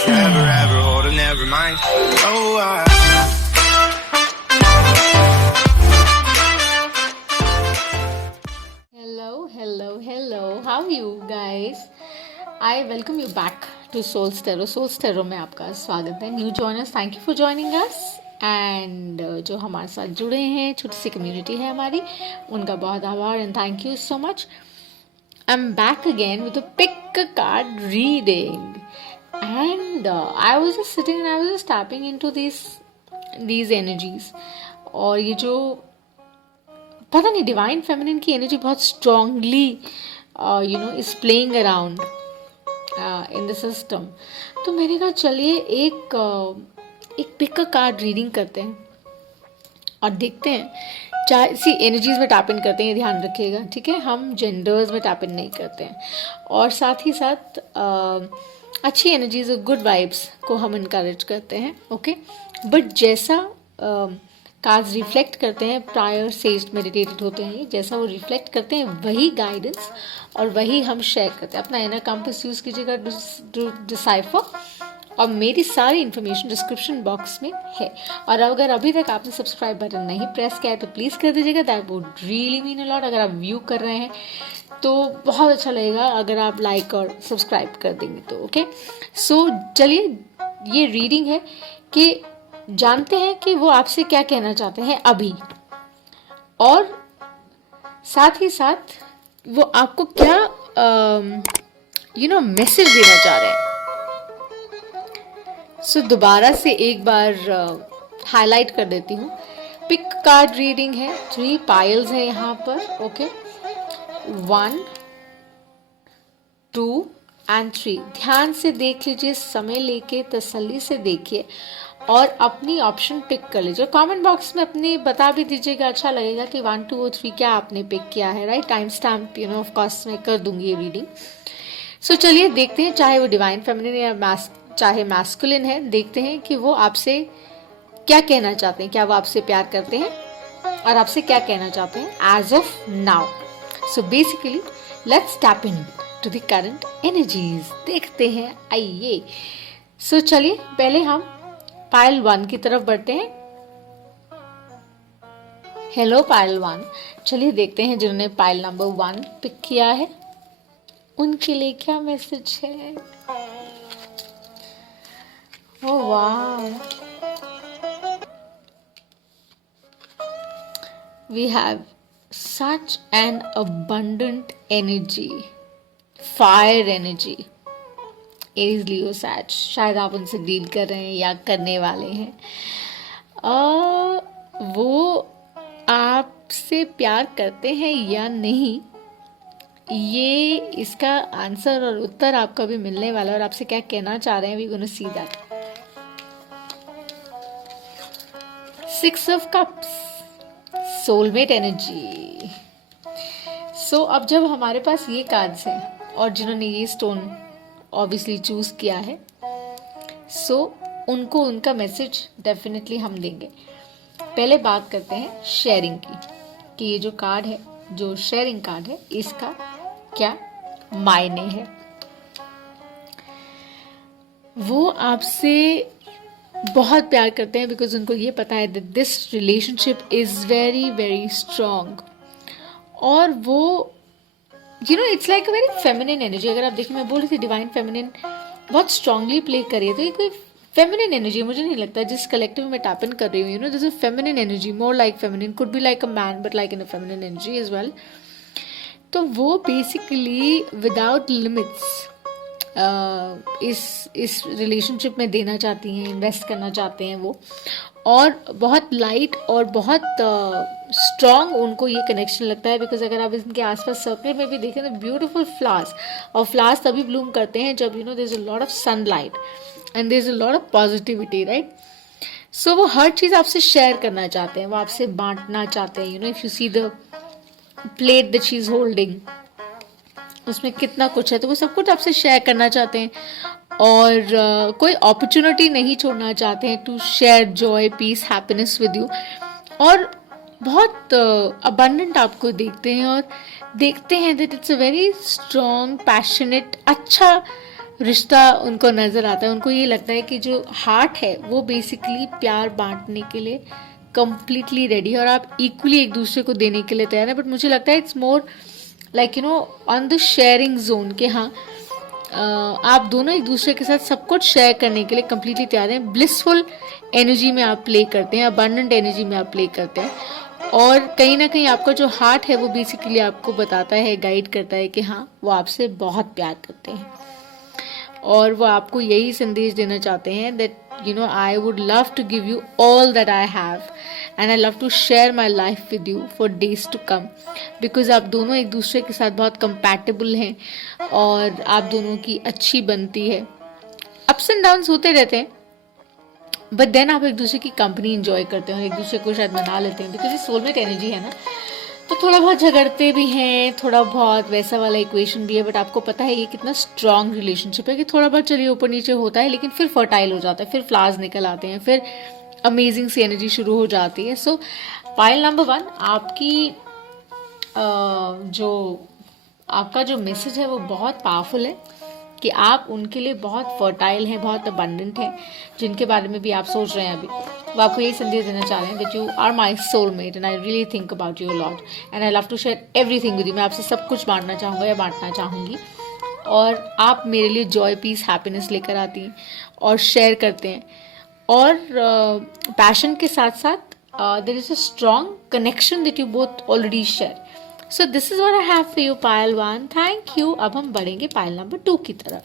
forever, ever hold or never mind. Oh, Hello. How are you guys? I welcome you back to Souls Tarot. Souls Tarot में आपका स्वागत है. New joiners, thank you for joining us. And जो हमारे साथ जुड़े हैं, छोटी सी कम्युनिटी है हमारी, उनका बहुत आभार and thank you so much. I'm back again with a pick a card reading. And I was just sitting and I was just tapping into these energies. और ये जो पता नहीं डिवाइन फेमिनिन की एनर्जी बहुत strongly is playing around in the system. तो मैंने कहा चलिए एक पिक अ कार्ड रीडिंग करते हैं और देखते हैं. चाहे सी एनर्जीज में टैप इन करते हैं, ध्यान रखिएगा, ठीक है. हम जेंडर्स में टैप इन नहीं करते हैं. और साथ ही साथ अच्छी एनर्जीज और गुड वाइब्स को हम इनकरेज करते हैं. ओके, बट जैसा कार्ड्स रिफ्लेक्ट करते हैं, प्रायर सेज्ड मेडिटेटेड होते हैं, जैसा वो रिफ्लेक्ट करते हैं वही गाइडेंस और वही हम शेयर करते हैं. अपना इनर कंपास यूज़ कीजिएगा टू डिसाइफर. और मेरी सारी इन्फॉर्मेशन डिस्क्रिप्शन बॉक्स में है. और अगर अभी तक आपने सब्सक्राइब बटन नहीं प्रेस किया है तो प्लीज़ कर दीजिएगा. That would really mean a lot. अगर आप व्यू कर रहे हैं तो बहुत अच्छा लगेगा अगर आप लाइक और सब्सक्राइब कर देंगे तो. ओके, सो चलिए, ये रीडिंग है कि जानते हैं कि वो आपसे क्या कहना चाहते हैं अभी, और साथ ही साथ वो आपको क्या मैसेज देना चाह रहे हैं. सो दोबारा से एक बार हाईलाइट कर देती हूँ. पिक कार्ड रीडिंग है. 3 पाइल्स है यहाँ पर. Okay, 1, 2 and 3. ध्यान से देख लीजिए, समय लेके तसल्ली से देखिए और अपनी ऑप्शन पिक कर लीजिए. कमेंट बॉक्स में अपनी बता भी दीजिएगा, अच्छा लगेगा कि 1, 2 और 3 क्या आपने पिक किया है. Right, time stamp of course मैं कर दूंगी ये रीडिंग. सो चलिए देखते हैं, चाहे वो डिवाइन फेमिनिन या चाहे मैस्कुलिन है, देखते हैं कि वो आपसे क्या कहना चाहते हैं. क्या वो आपसे प्यार करते हैं और आपसे क्या कहना चाहते हैं as of now. So basically let's tap into the current energies. देखते हैं, आइए. सो चलिए पहले हम पाइल 1 की तरफ बढ़ते हैं. Hello pile 1. चलिए देखते हैं जिन्होंने पाइल नंबर 1 पिक किया है उनके लिए क्या मैसेज है. ओह वाह, we have such an abundant energy, fire energy. Aries, Leo, says. शायद आप उनसे डील कर रहे हैं या करने वाले हैं. वो आपसे प्यार करते हैं या नहीं, ये इसका आंसर और उत्तर आपका भी मिलने वाला है. और आपसे क्या कहना चाह रहे हैं, we gonna see that. 6 of cups, soulmate energy. So अब जब हमारे पास ये कार्ड्स हैं और जिन्होंने ये स्टोन ऑब्वियसली चूज किया है, सो उनको उनका मैसेज डेफिनेटली हम देंगे. पहले बात करते हैं शेयरिंग की, कि ये जो कार्ड है, जो शेयरिंग कार्ड है, इसका क्या मायने है. वो आपसे बहुत प्यार करते हैं बिकॉज उनको ये पता है that this relationship is very very strong. और वो it's like a very feminine energy. अगर आप देखिए, मैं बोल रही थी डिवाइन फेमिनिन बहुत स्ट्रांगली प्ले करिए, तो ये कोई फेमिनिन एनर्जी मुझे नहीं लगता. जिस कलेक्टिव में टैप इन कर रही हूँ, this is feminine energy, more like feminine, could be like a man but like in a feminine energy as well. तो वो बेसिकली विदाउट लिमिट्स इस रिलेशनशिप में देना चाहती हैं, इन्वेस्ट करना चाहते हैं वो. और बहुत लाइट और बहुत स्ट्रॉन्ग उनको ये कनेक्शन लगता है. बिकॉज अगर आप इनके आसपास सर्कल में भी देखें तो ब्यूटीफुल फ्लावर्स, और फ्लावर्स तभी ब्लूम करते हैं जब there is a lot of sunlight and there is a lot of positivity, right. So वो हर चीज़ आपसे शेयर करना चाहते हैं, वो आपसे बांटना चाहते हैं. If you see the plate that she is holding, उसमें कितना कुछ है, तो वो सब कुछ आपसे शेयर करना चाहते हैं. और कोई अपॉर्चुनिटी नहीं छोड़ना चाहते हैं to share joy, peace, happiness with you. और बहुत अबंडेंट आपको देखते हैं और देखते हैं that it's a very strong, passionate, अच्छा रिश्ता उनको नज़र आता है। उनको ये लगता है कि जो हार्ट है वो बेसिकली प्यार बांटने के लिए कम्प्लीटली रेडी है और आप इक्वली एक दूसरे को देने के लिए तैयार है। बट मुझे लगता है it's more like on the sharing zone के हाँ आप दोनों एक दूसरे के साथ सब कुछ शेयर करने के लिए कम्प्लीटली तैयार हैं। ब्लिसफुल एनर्जी में आप प्ले करते हैं, अबंडेंट एनर्जी में आप प्ले करते हैं और कहीं ना कहीं आपका जो हार्ट है वो बेसिकली आपको बताता है, गाइड करता है कि हाँ वो आपसे बहुत प्यार करते हैं और वो आपको यही संदेश देना चाहते हैं that I would love to give you all that I have and I love to share my life with you for days to come because आप दोनों एक दूसरे के साथ बहुत compatible हैं और आप दोनों की अच्छी बनती है। अप्स एंड डाउन्स होते रहते हैं बट देन आप एक दूसरे की कंपनी इंजॉय करते हैं और एक दूसरे को शायद मना लेते हैं बिकॉज ये सोलमेट एनर्जी है ना। तो थोड़ा बहुत झगड़ते भी हैं, थोड़ा बहुत वैसा वाला इक्वेशन भी है बट आपको पता है ये कितना स्ट्रॉन्ग रिलेशनशिप है कि थोड़ा बहुत चलिए ऊपर नीचे होता है लेकिन फिर फर्टाइल हो जाता है, फिर फ्लावर्स निकल आते हैं, फिर अमेजिंग सी एनर्जी शुरू हो जाती है। सो पाइल नंबर 1 आपकी आपका जो मैसेज है वो बहुत पावरफुल है कि आप उनके लिए बहुत फर्टाइल हैं, बहुत अबंडेंट हैं, जिनके बारे में भी आप सोच रहे हैं अभी वो आपको यही संदेश देना चाह रहे हैं that you are my soulmate and I really think about you lot and I love to share everything with you. मैं आपसे सब कुछ बांटना चाहूँगा या बांटना चाहूँगी और आप मेरे लिए जॉय पीस हैप्पीनेस लेकर आती हैं और शेयर करते हैं और पैशन के साथ साथ there is a strong connection that you both already share. So this is what I have for you Payal 1। Thank you. अब हम बढ़ेंगे पायल नंबर 2 की तरफ।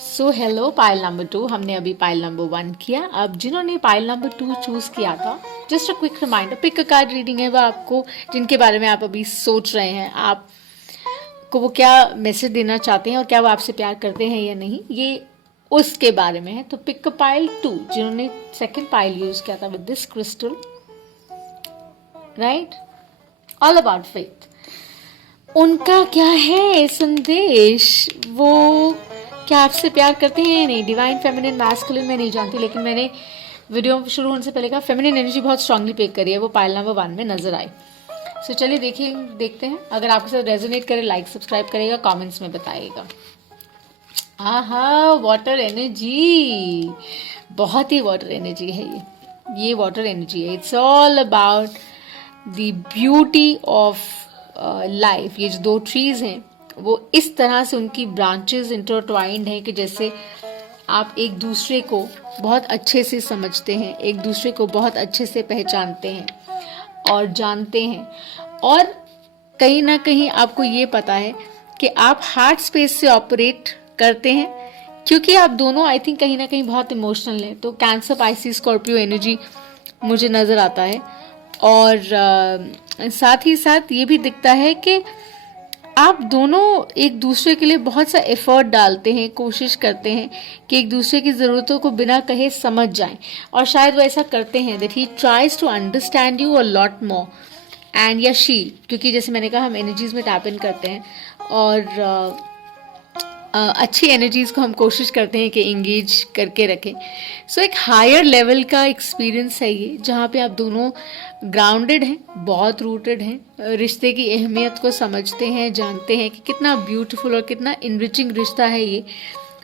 सो हेलो पाइल नंबर 2, हमने अभी पाइल नंबर 1 किया। अब जिन्होंने पाइल नंबर 2 चूज किया था, just a quick reminder, pick a card reading है वो आपको जिनके बारे में आप अभी सोच रहे हैं, आपको वो क्या मैसेज देना चाहते हैं और क्या वो आपसे प्यार करते हैं या नहीं, ये उसके बारे में है। तो पिक अ पाइल 2 जिन्होंने सेकेंड पाइल यूज किया था with this crystal, right, all about faith. उनका क्या है संदेश, वो क्या आपसे प्यार करते हैं या नहीं? डिवाइन फेमिनिन मैस्कुलिन मैं नहीं जानती लेकिन मैंने वीडियो शुरू होने से पहले कहा फेमिनिन एनर्जी बहुत स्ट्रांगली पिक करी है, वो पाइल नंबर 1 में नजर आई। सो चलिए देखते हैं। अगर आपके साथ रेजोनेट करे लाइक सब्सक्राइब करेगा, कमेंट्स में बताइएगा। आहा, वाटर एनर्जी, बहुत ही वाटर एनर्जी है ये वाटर एनर्जी है। It's all about the beauty of life. ये जो 2 ट्रीज हैं वो इस तरह से उनकी ब्रांचेस इंटरट्वाइंड हैं कि जैसे आप एक दूसरे को बहुत अच्छे से समझते हैं, एक दूसरे को बहुत अच्छे से पहचानते हैं और जानते हैं और कहीं ना कहीं आपको ये पता है कि आप हार्ट स्पेस से ऑपरेट करते हैं क्योंकि आप दोनों आई थिंक कहीं ना कहीं बहुत इमोशनल हैं। तो कैंसर, पाइसिस, स्कॉर्पियो एनर्जी मुझे नज़र आता है और साथ ही साथ ये भी दिखता है कि आप दोनों एक दूसरे के लिए बहुत सा एफर्ट डालते हैं, कोशिश करते हैं कि एक दूसरे की ज़रूरतों को बिना कहे समझ जाएं और शायद वो ऐसा करते हैं that he tries to understand you a lot more and या शी, क्योंकि जैसे मैंने कहा हम एनर्जीज में टैप इन करते हैं और अच्छी एनर्जीज को हम कोशिश करते हैं कि इंगेज करके रखें। सो एक हायर लेवल का एक्सपीरियंस है ये, जहाँ पे आप दोनों ग्राउंडेड हैं, बहुत रूटेड हैं, रिश्ते की अहमियत को समझते हैं, जानते हैं कि कितना ब्यूटीफुल और कितना इनरिचिंग रिश्ता है ये।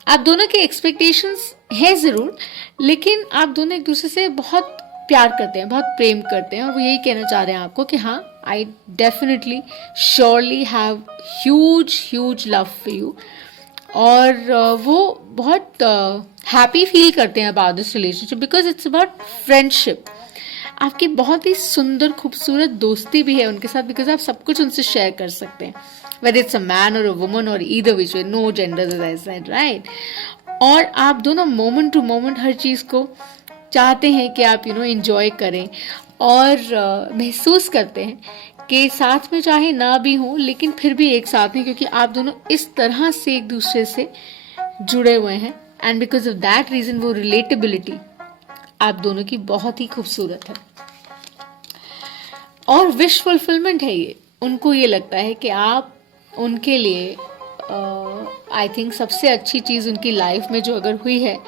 आप दोनों के एक्सपेक्टेशंस हैं ज़रूर, लेकिन आप दोनों एक दूसरे से बहुत प्यार करते हैं, बहुत प्रेम करते हैं और वो यही कहना चाह रहे हैं आपको कि हाँ, I definitely surely have huge love for you और वो बहुत हैप्पी फील करते हैं about this relationship because it's about friendship. आपकी बहुत ही सुंदर खूबसूरत दोस्ती भी है उनके साथ बिकॉज आप सब कुछ उनसे शेयर कर सकते हैं, वेदर इट्स अ मैन और अ वुमन और either which way, no gender as I said, right. और आप दोनों मोमेंट टू मोमेंट हर चीज़ को चाहते हैं कि आप एंजॉय करें और महसूस करते हैं कि साथ में चाहे ना भी हो लेकिन फिर भी एक साथ हैं क्योंकि आप दोनों इस तरह से एक दूसरे से जुड़े हुए हैं and because of that reason वो रिलेटेबिलिटी आप दोनों की बहुत ही खूबसूरत है और विश फुलफिलमेंट है ये। उनको ये लगता है कि आप उनके लिए आई थिंक सबसे अच्छी चीज़ उनकी लाइफ में जो अगर हुई है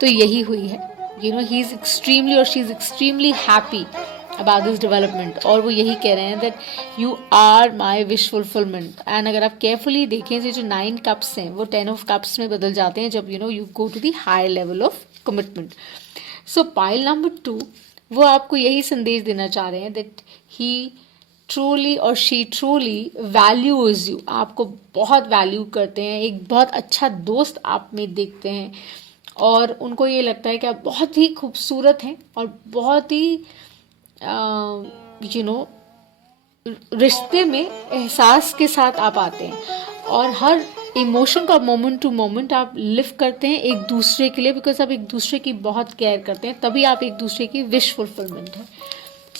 तो यही हुई है। ही इज़ एक्सट्रीमली और she is extremely happy about this development, और वो यही कह रहे हैं that you are my wish fulfillment. And अगर आप carefully देखें ये जो 9 cups हैं वो 10 of cups में बदल जाते हैं जब you go to the higher level of commitment. So pile number 2 वो आपको यही संदेश देना चाह रहे हैं that he truly और she truly values you. आपको बहुत वैल्यू करते हैं, एक बहुत अच्छा दोस्त आप में देखते हैं और उनको ये लगता है कि आप बहुत ही खूबसूरत हैं और बहुत ही रिश्ते में एहसास के साथ आप आते हैं और हर इमोशन का मोमेंट टू मोमेंट आप लिफ्ट करते हैं एक दूसरे के लिए, बिकॉज आप एक दूसरे की बहुत केयर करते हैं, तभी आप एक दूसरे की विश फुलफिलमेंट है.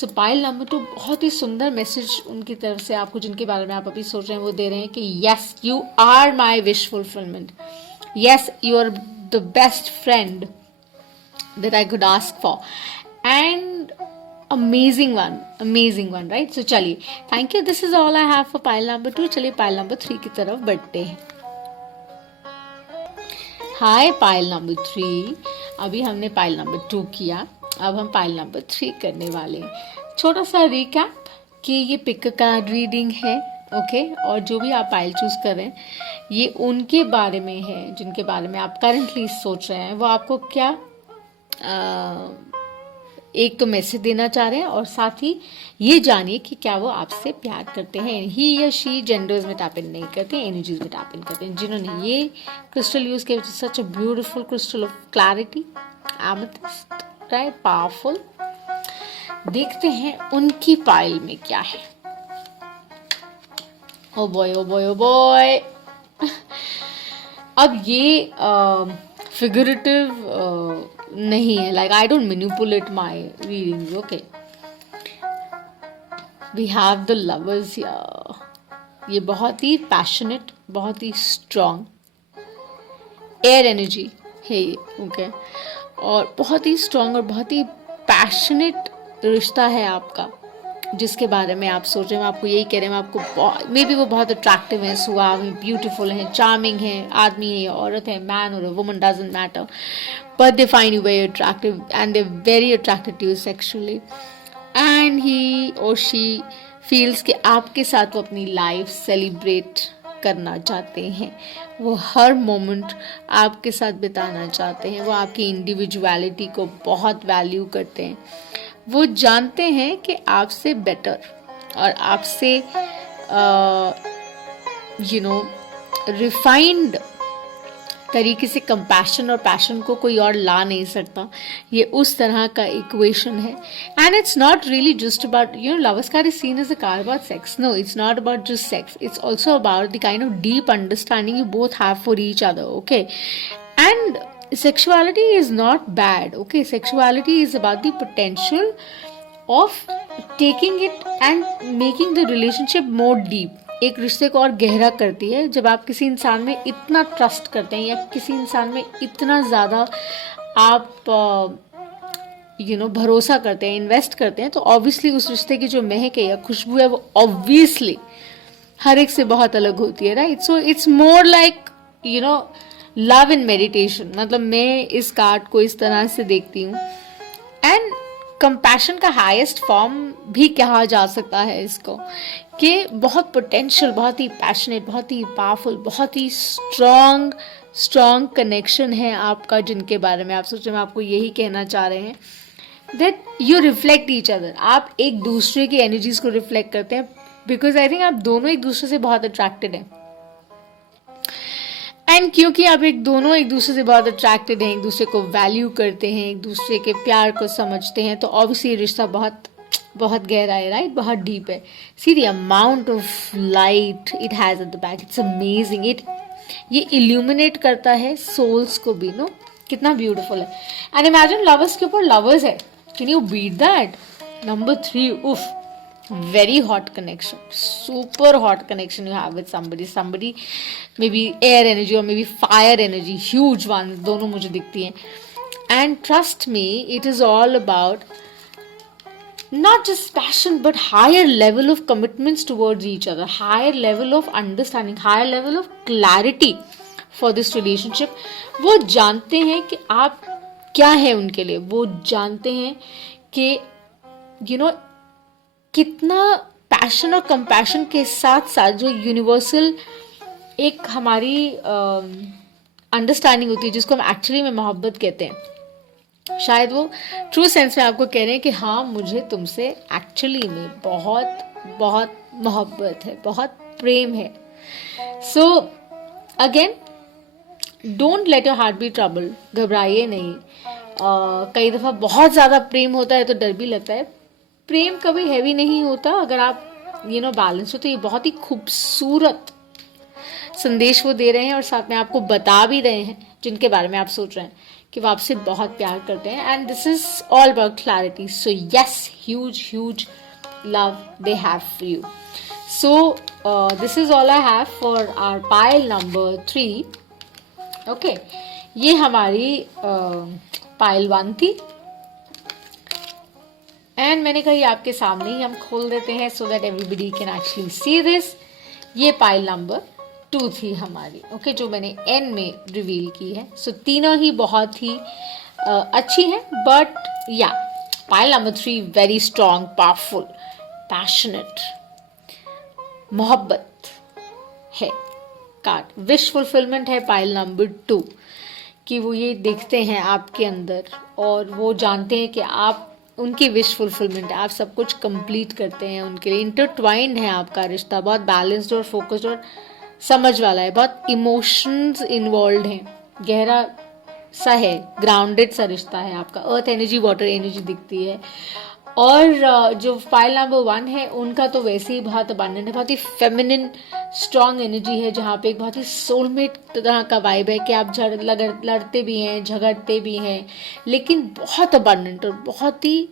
सो पाइल नंबर 2 बहुत ही सुंदर मैसेज उनकी तरफ से आपको, जिनके बारे में आप अभी सोच रहे हैं, वो दे रहे हैं कि yes you are my wish fulfillment, yes you are the best friend that I could ask for, and amazing one, right? So चलिए, thank you, this is all I have for pile number 2. चलिए pile number 3 की तरफ बढ़ते हैं. हाय pile number 3. अभी हमने pile number 2 किया, अब हम pile number 3 करने वाले हैं. छोटा सा रिकैप कि ये पिक कार्ड रीडिंग है, ओके, और जो भी आप पाइल चूज कर रहे हैं ये उनके बारे में है जिनके बारे में आप करंटली सोच रहे हैं. वो आपको क्या एक तो मैसेज देना चाह रहे हैं और साथ ही ये जानिए कि क्या वो आपसे प्यार करते हैं. ही या शी जेंडर्स में टैप इन नहीं करते, एनर्जीज में टैप इन करते हैं. जिन्होंने ये क्रिस्टल यूज किया, such a beautiful crystal of clarity, amethyst, right, powerful. देखते हैं उनकी पाइल में क्या है. Oh boy oh boy oh boy. अब ये फिगरेटिव नहीं है, like I don't manipulate my readings, okay. We have the lovers here. ये बहुत ही पैशनेट, बहुत ही स्ट्रॉन्ग एयर एनर्जी है ये, ओके, और बहुत ही स्ट्रॉन्ग और बहुत ही पैशनेट रिश्ता है आपका, जिसके बारे में आप सोच रहे हैं. आपको यही कह रहे हैं, आपको मे बी वो बहुत अट्रैक्टिव हैं, सुहाव हैं, ब्यूटीफुल हैं, चार्मिंग हैं, आदमी है या औरत है, मैन और woman, doesn't matter, but they find you very attractive and they're very attracted to you sexually, and he or she feels कि आपके साथ वो अपनी लाइफ सेलिब्रेट करना चाहते हैं. वो हर मोमेंट आपके साथ बिताना चाहते हैं. वो आपकी इंडिविजुअलिटी को बहुत वैल्यू करते हैं. वो जानते हैं कि आपसे बेटर और आपसे रिफाइंड तरीके से कंपैशन और पैशन को कोई और ला नहीं सकता. ये उस तरह का इक्वेशन है. And it's not really just about lovers card is seen as a card about sex. No, it's not about just sex. It's also about the kind of deep understanding you both have for each other, okay? And sexuality is not bad, okay? Sexuality is about the potential of taking it and making the relationship more deep. एक रिश्ते को और गहरा करती है जब आप किसी इंसान में इतना ट्रस्ट करते हैं या किसी इंसान में इतना ज़्यादा आप भरोसा करते हैं, इन्वेस्ट करते हैं, तो ऑब्वियसली उस रिश्ते की जो महक है या खुशबू है वो ऑब्वियसली हर एक से बहुत अलग होती है, right? So it's more like love in meditation. मतलब मैं इस कार्ड को इस तरह से देखती हूँ. एंड कंपैशन का हाईएस्ट फॉर्म भी कहा जा सकता है इसको, कि बहुत पोटेंशियल, बहुत ही पैशनेट, बहुत ही पावरफुल, बहुत ही स्ट्रॉन्ग कनेक्शन है आपका, जिनके बारे में आप सोच रहे हैं. आपको यही कहना चाह रहे हैं that you reflect each other. आप एक दूसरे की एनर्जीज को रिफ्लेक्ट करते हैं, बिकॉज आई थिंक आप दोनों एक दूसरे से बहुत अट्रैक्टेड हैं. एंड क्योंकि आप दोनों एक दूसरे से बहुत अट्रैक्टेड हैं, एक दूसरे को वैल्यू करते हैं, एक दूसरे के प्यार को समझते हैं, तो ऑब्वियसली रिश्ता बहुत बहुत गहरा है, राइट? बहुत डीप है. See the amount of light it has at the back, it's amazing. ये इल्यूमिनेट करता है सोल्स को भी, नो, कितना ब्यूटीफुल है. एंड इमेजिन लवर्स के ऊपर लवर्स है. Can you beat that? Number 3, उफ, very hot connection, super hot connection you have with somebody maybe air energy or maybe fire energy, huge one, दोनों मुझे दिखती हैं. And trust me, it is all about not just passion but higher level of commitments towards each other, higher level of understanding, higher level of clarity for this relationship. वो जानते हैं कि आप क्या है उनके लिए. वो जानते हैं कि कितना पैशन और कंपैशन के साथ साथ जो यूनिवर्सल एक हमारी अंडरस्टैंडिंग होती है, जिसको हम एक्चुअली में मोहब्बत कहते हैं, शायद वो ट्रू सेंस में आपको कह रहे हैं कि हाँ, मुझे तुमसे एक्चुअली में बहुत बहुत मोहब्बत है, बहुत प्रेम है. So again, don't let your heart be trouble. घबराइए नहीं. कई दफ़ा बहुत ज़्यादा प्रेम होता है तो डर भी लगता है. प्रेम कभी हैवी नहीं होता अगर आप बैलेंस हो. तो ये बहुत ही खूबसूरत संदेश वो दे रहे हैं और साथ में आपको बता भी रहे हैं जिनके बारे में आप सोच रहे हैं कि वो आपसे बहुत प्यार करते हैं. And this is all about clarity. So yes, huge love they have for you. So this is all I have for our pile number 3. Okay, ये हमारी pile 1 थी एंड मैंने कही आपके सामने ही हम खोल देते हैं so that everybody can actually see this. ये pile number 2 थी हमारी. ओके, जो मैंने N में रिवील की है. सो तीनों ही बहुत ही अच्छी हैं, बट या pile number 3 very strong, powerful, passionate, मोहब्बत है कार्ड. विश फुलफिलमेंट है पाइल नंबर 2, कि वो ये देखते हैं आपके अंदर और वो जानते हैं कि आप उनकी विश फुलफिलमेंट है. आप सब कुछ कंप्लीट करते हैं उनके लिए. इंटरट्वाइंड है आपका रिश्ता, बहुत बैलेंस्ड और फोकस्ड और समझ वाला है. बहुत इमोशंस इन्वॉल्व हैं, गहरा सा है, ग्राउंडेड सा रिश्ता है आपका. अर्थ एनर्जी, वाटर एनर्जी दिखती है. और जो पाइल नंबर 1 है उनका तो वैसे ही बहुत अबंडेंट है, बहुत ही फेमिनिन स्ट्रॉन्ग एनर्जी है, जहाँ पे एक बहुत ही सोलमेट तरह का वाइब है कि आप लड़ते भी हैं, झगड़ते भी हैं, लेकिन बहुत अबंडेंट और बहुत ही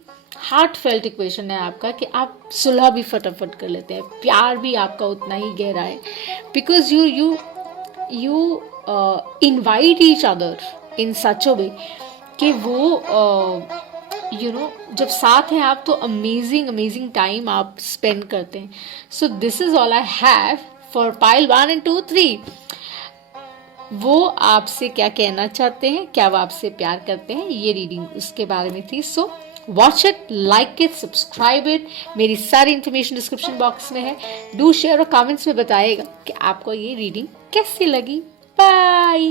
हार्ट फेल्ट इक्वेशन है आपका कि आप सुलह भी फटाफट कर लेते हैं. प्यार भी आपका उतना ही गहरा है, because you invite each other in such a way कि वो जब साथ हैं आप तो अमेजिंग टाइम आप स्पेंड करते हैं. सो this is all I have for pile 1 and 2, 3. वो आपसे क्या कहना चाहते हैं, क्या वो आपसे प्यार करते हैं, ये रीडिंग उसके बारे में थी. So watch it, like it, subscribe it. मेरी सारी इन्फॉर्मेशन डिस्क्रिप्शन बॉक्स में है. डू शेयर और कमेंट्स में बताइएगा कि आपको ये रीडिंग कैसी लगी. बाय.